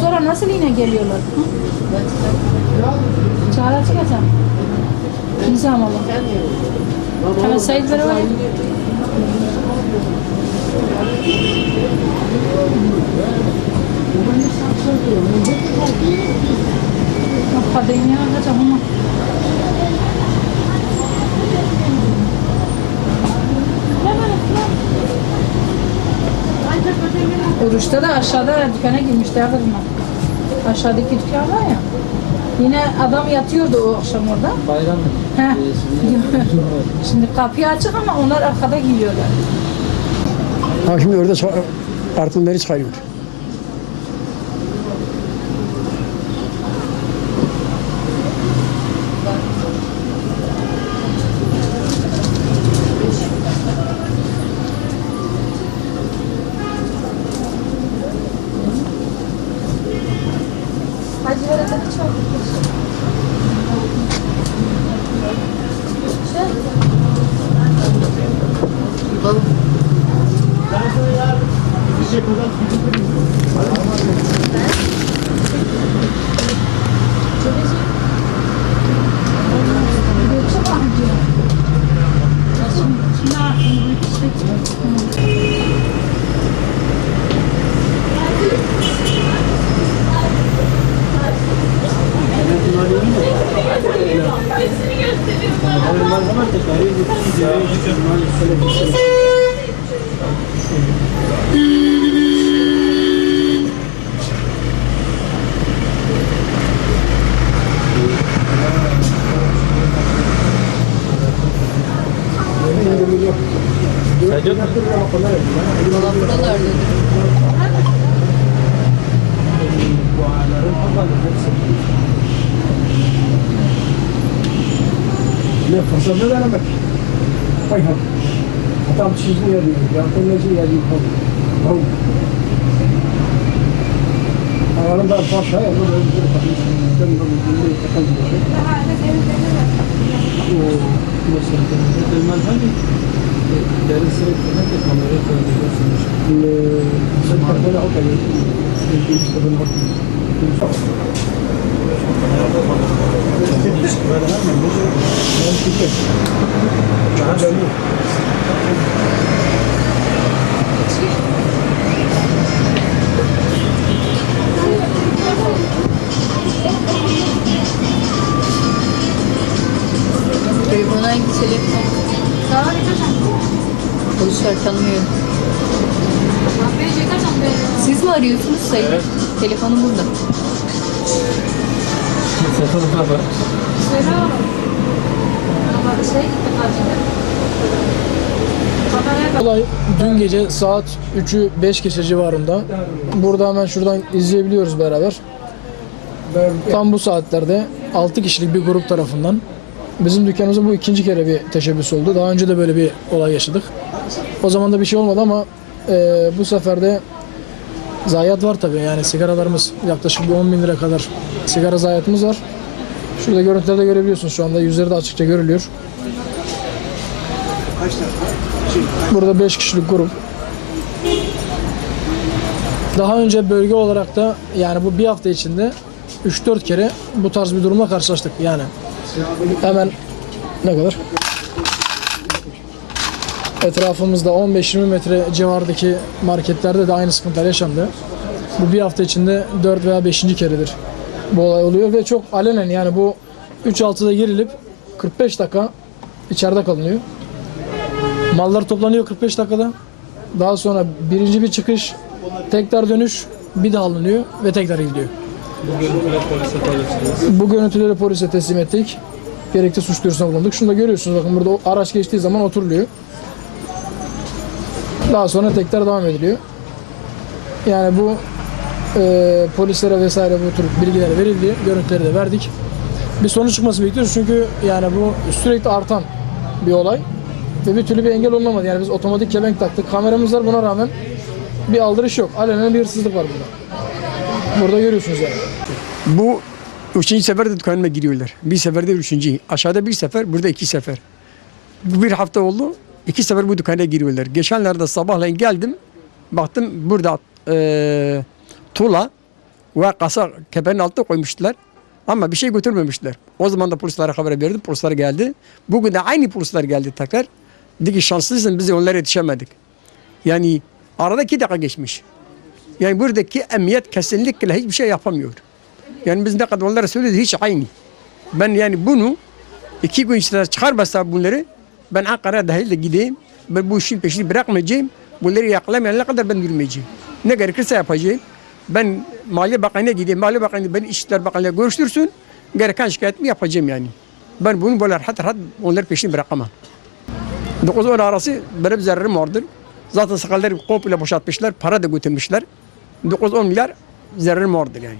Sonra nasıl yine geliyorlar? Çağrı çıkacağım. Kimse almalı. Hemen Sayit ver oraya. Kadenya kaçalım mı? Oruçta da aşağıda dükkana girmişler bunlar. Aşağıdaki dükkan var ya. Yine adam yatıyordu o akşam orada. Bayram mı? He. Şimdi kapıyı açık ama onlar arkada giriyorlar. Ha şimdi orada artılları çıkarıyor. Hacı Vedat'ı çok. Ne fırsatı veremek. Vay ha. Adam çizgi yazıyor. Yakınlıcı yazıyor. Tavuk. Ağrında başa ya. Böyle bir bakın. Ben de bunu takıldım. Elman hani derisi ne kameraya koyuyorsunuz? Sen takılı al da. İşte bunu bakın. Telefona hangi telefon? Polisler tanımıyor. Siz mi arıyorsunuz Sayın? Evet. Telefonum burada. Fotoğrafı var. Olay dün gece saat 3'ü 5 geçe civarında. Burada hemen şuradan izleyebiliyoruz beraber. Tam bu saatlerde 6 kişilik bir grup tarafından bizim dükkanımıza bu ikinci kere bir teşebbüs oldu. Daha önce de böyle bir olay yaşadık. O zaman da bir şey olmadı ama bu sefer de zayiat var tabii. Yani sigaralarımız yaklaşık bir 10 bin lira kadar sigara zayiatımız var. Şurada görüntülerde görebiliyorsunuz şu anda. Yüzleri de açıkça görülüyor. Burada 5 kişilik grup. Daha önce bölge olarak da yani bu bir hafta içinde 3-4 kere bu tarz bir durumla karşılaştık. Yani hemen ne kadar? Etrafımızda 15-20 metre civardaki marketlerde de aynı sıkıntılar yaşandı. Bu bir hafta içinde 4 veya 5. keredir bu olay oluyor ve çok alenen yani bu 3-6'da girilip 45 dakika içeride kalınıyor. Mallar toplanıyor 45 dakikada. Daha sonra birinci bir çıkış, tekrar dönüş, bir daha alınıyor ve tekrar gidiyor. Bu görüntüleri polise teslim ettik. Gerekli suç duyurusuna bulunduk. Şunu da görüyorsunuz bakın burada araç geçtiği zaman oturuluyor. Daha sonra tekrar devam ediliyor. Yani bu polislere vesaire bu tür bilgiler verildi. Görüntüleri de verdik. Bir sonuç çıkması bekliyoruz çünkü yani bu sürekli artan bir olay. Ve bir türlü bir engel olunamadı. Yani biz otomatik kepenk taktık. Kameramız var buna rağmen bir aldırış yok. Alenen bir hırsızlık var burada. Burada görüyorsunuz yani. Bu üçüncü sefer de dükkanıma giriyorlar. Bir seferde üçüncü. Aşağıda bir sefer, burada 2 sefer. Bu bir hafta oldu. 2 sefer bu dükkana giriyorlar. Geçenlerde sabahleyin geldim. Baktım burada tuğla ve kasa kepenin altına koymuşlar. Ama bir şey götürmemişler. O zaman da polislere haber verdim. Polisler geldi. Bugün de aynı polisler geldi tekrar. Dedi ki şanslısın biz onlara yetişemedik. Yani arada 2 dakika geçmiş. Yani buradaki emniyet kesinlikle hiçbir şey yapamıyor. Yani biz ne kadar onlara söyledik hiç aynı. Ben yani bunu 2 gün içinde çıkarmasa bunları ben Ankara'ya dahil de gideyim. Ben bu işin peşini bırakmayacağım. Bunları yakalamayana kadar ben yürümeyeceğim. Ne gerekirse yapacağım. Ben Maliye Bakanı'na gideyim. Maliye Bakanı beni İçişleri Bakanı'yla görüştürsün. Gereken şikayetimi yapacağım yani. Ben bunu böyle rahat onları peşini bırakamam. 9-10 arası benim zararım vardır. Zaten sakalları komple boşaltmışlar. Para da götürmüşler. 9-10 milyar zararım vardır yani.